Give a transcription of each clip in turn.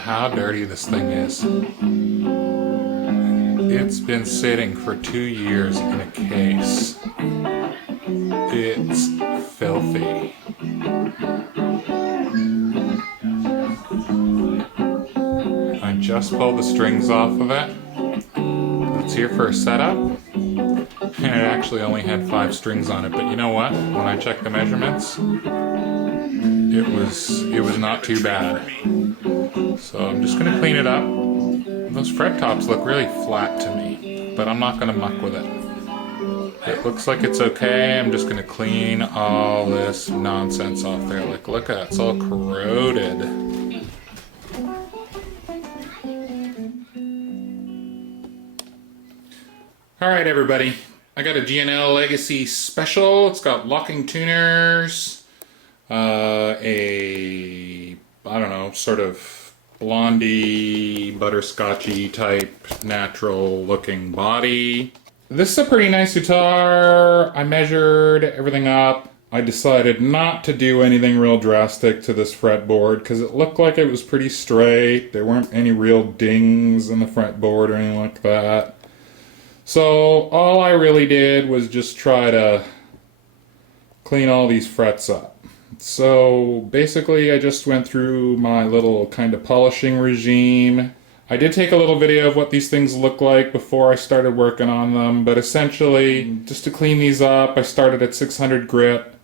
how dirty this thing is. It's been sitting for 2 years in a case. It's filthy. I just pulled the strings off of it. It's here for a setup. And it actually only had 5 strings on it, but you know what? When I checked the measurements, it was not too bad. So I'm just gonna clean it up. Those fret tops look really flat to me, but I'm not gonna muck with it. It looks like it's okay. I'm just gonna clean all this nonsense off there. Like, look at it, it's all corroded. Alright everybody, I got a G&L Legacy special. It's got locking tuners, I don't know, sort of blondie, butterscotchy type natural looking body. This is a pretty nice guitar. I measured everything up. I decided not to do anything real drastic to this fretboard because it looked like it was pretty straight. There weren't any real dings in the fretboard or anything like that. So all I really did was just try to clean all these frets up. So basically I just went through my little kind of polishing regime. I did take a little video of what these things look like before I started working on them, but essentially just to clean these up, I started at 600 grit,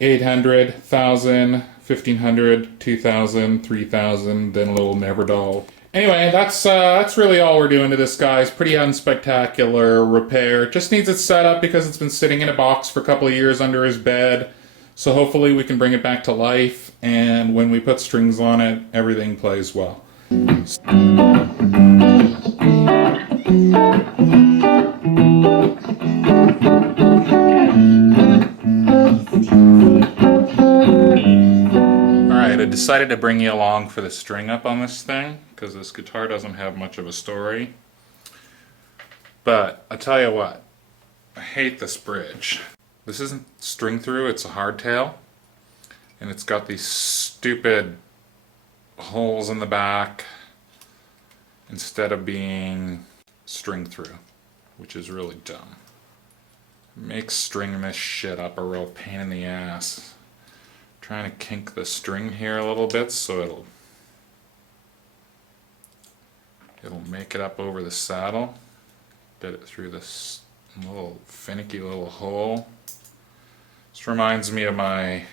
800, 1000, 1500, 2000, 3000, then a little Neverdull. Anyway, that's really all we're doing to this, guys. Pretty unspectacular repair. It just needs it set up because it's been sitting in a box for a couple of years under his bed. So hopefully we can bring it back to life, and when we put strings on it, everything plays well. Alright, I decided to bring you along for the string up on this thing, because this guitar doesn't have much of a story. But, I tell you what, I hate this bridge. This isn't string through, it's a hardtail, and it's got these stupid holes in the back instead of being string through, which is really dumb. It makes stringing this shit up a real pain in the ass. I'm trying to kink the string here a little bit so it'll make it up over the saddle, get it through this little finicky little hole. This reminds me of my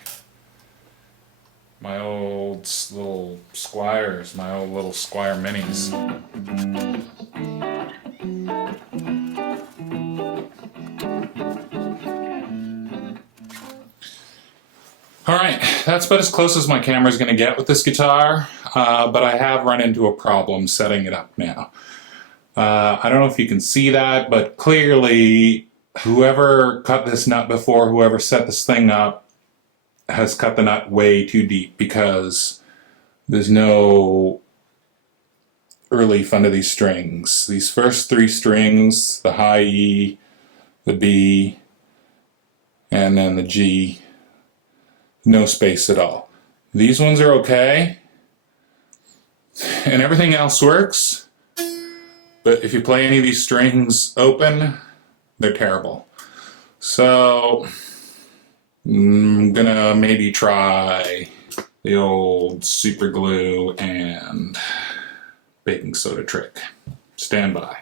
old little Squires, my old little Squire Minis. Alright, that's about as close as my camera's going to get with this guitar, but I have run into a problem setting it up now. I don't know if you can see that, but clearly whoever cut this nut before, whoever set this thing up, has cut the nut way too deep because there's no relief under these strings. These first 3 strings, the high E, the B, and then the G, no space at all. These ones are okay, and everything else works, but if you play any of these strings open, they're terrible. So I'm gonna maybe try the old super glue and baking soda trick. Stand by.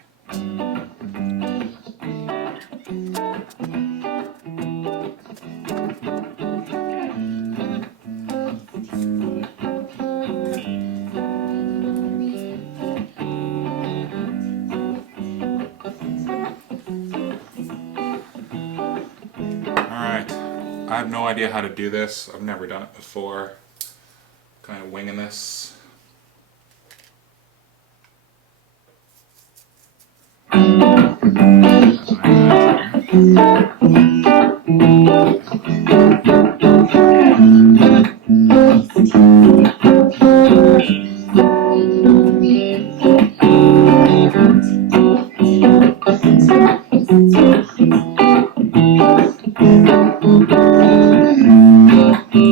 I have no idea how to do this. I've never done it before. Kind of winging this.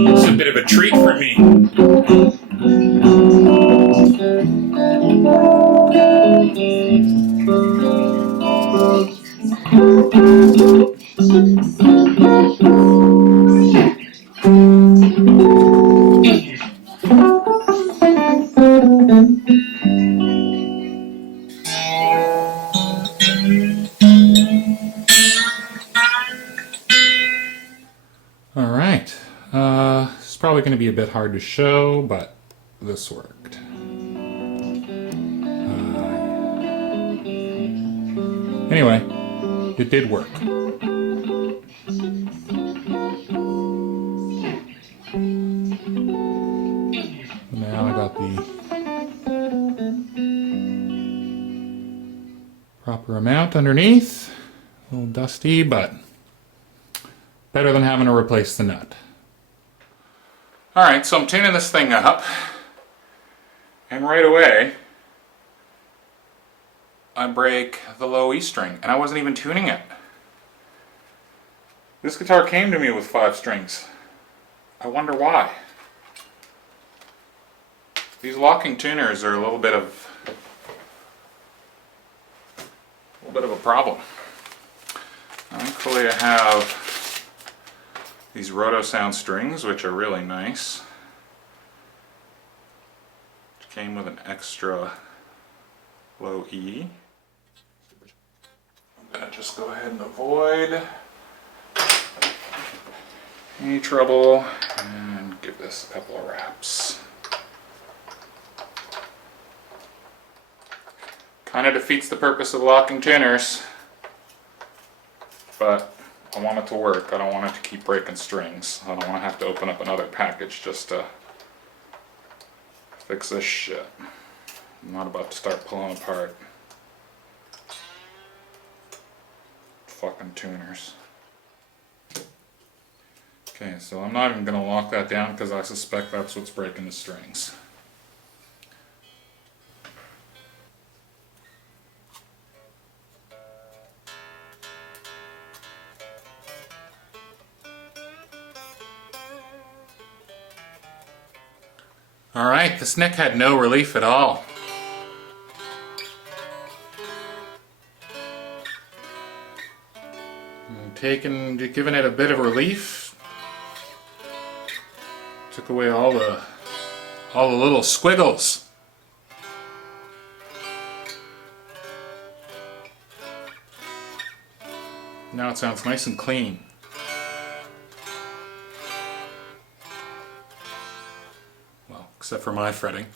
It's a bit of a treat for me. All right. It's probably going to be a bit hard to show, but this worked. Anyway, it did work. Now I got the proper amount underneath. A little dusty, but better than having to replace the nut. Alright, so I'm tuning this thing up, and right away I break the low E string, and I wasn't even tuning it. This guitar came to me with 5 strings. I wonder why. These locking tuners are a little bit of a problem. Thankfully I have these Roto Sound strings, which are really nice. Which came with an extra low E. I'm going to just go ahead and avoid any trouble and give this a couple of wraps. Kind of defeats the purpose of locking tuners, but I want it to work. I don't want it to keep breaking strings. I don't want to have to open up another package just to fix this shit. I'm not about to start pulling apart fucking tuners. Okay, so I'm not even going to lock that down because I suspect that's what's breaking the strings. Alright, this neck had no relief at all. Giving it a bit of relief. Took away all the little squiggles. Now it sounds nice and clean. Well, except for my fretting.